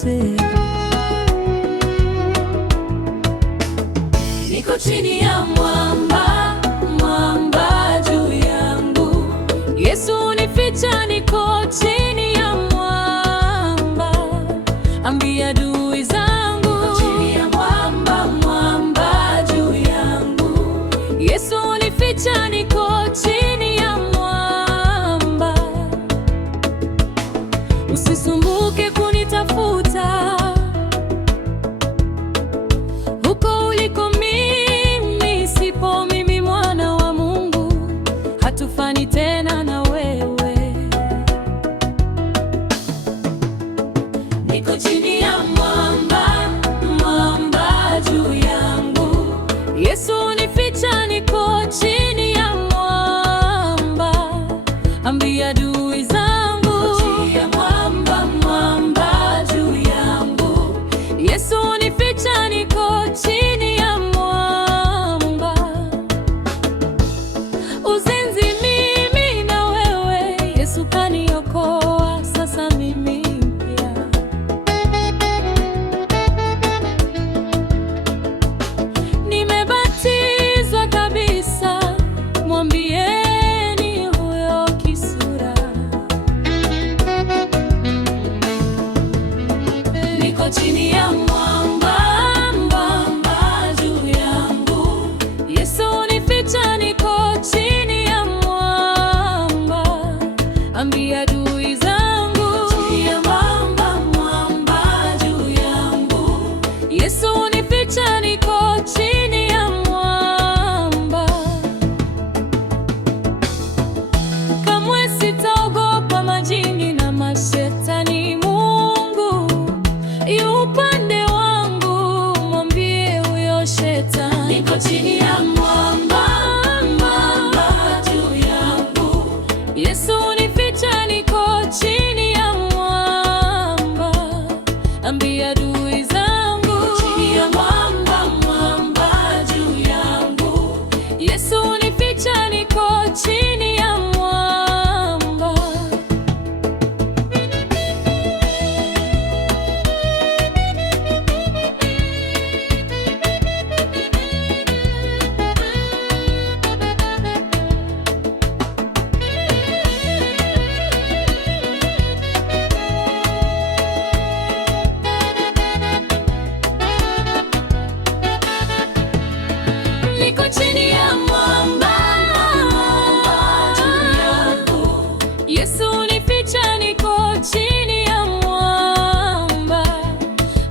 kukosea. Niko chini ya mwamba, mwamba juu yangu. Yesu unificha, niko chini ya mwamba. Ambia adui zangu, niko chini ya mwamba, mwamba juu yangu. Yesu unificha, niko chini ya mwamba. Usisumbuke kunitafuta huko uliko. Mimi sipo, mimi mwana wa Mungu, hatufani tena na wewe. Niko chini ya mwamba, mwamba juu yangu. Yesu unificha, niko chini ya mwamba. Ambia adui zangu, niko chini ya mwamba, mwamba juu yangu. Yesu unificha, niko chini ya mwamba. Uzinzi mimi na wewe, Yesu kaniokoa, sasa mimi mpya. Nimebatizwa kabisa, mwambieni huyo kisura. Niko chini ya mwamba, mwamba juu yangu. Yesu unificha, niko chini ya mwamba. Ambia adui zangu, niko chini ya mwamba, mwamba juu yangu. Yesu unificha, niko chini ya mwamba. Kamwe sitaogopa majini na mashetani. Mungu yu upande wangu, mwambie huyo shetani. Niko chini ya mwamba, mwamba juu yangu. Yesu unificha, niko chini ya mwamba. Ambia adui zangu, niko chini ya mwamba, mwamba juu yangu. Yesu unificha, niko chini ya mwamba. Niko chini ya mwamba, mwamba juu yangu. Yesu unificha, niko chini ya mwamba.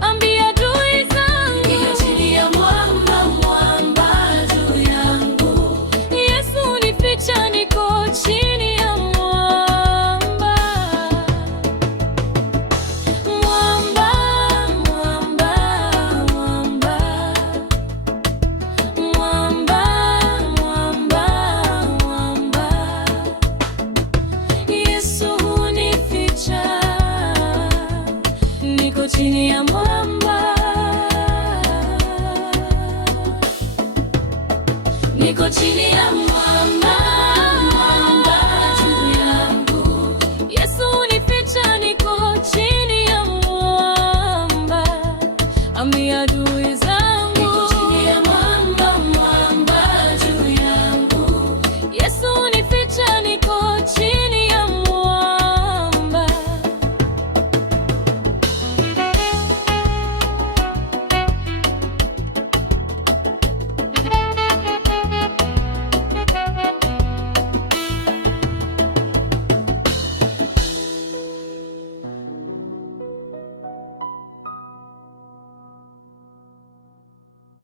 Ambia adui zangu, niko chini ya mwamba, mwamba juu yangu. Yesu unificha, niko chini ya mwamba. Mwamba, mwamba, mwamba. Mwamba, mwamba, mwamba. Yesu unificha, niko chini ya mwamba. Niko chini ya mwamba.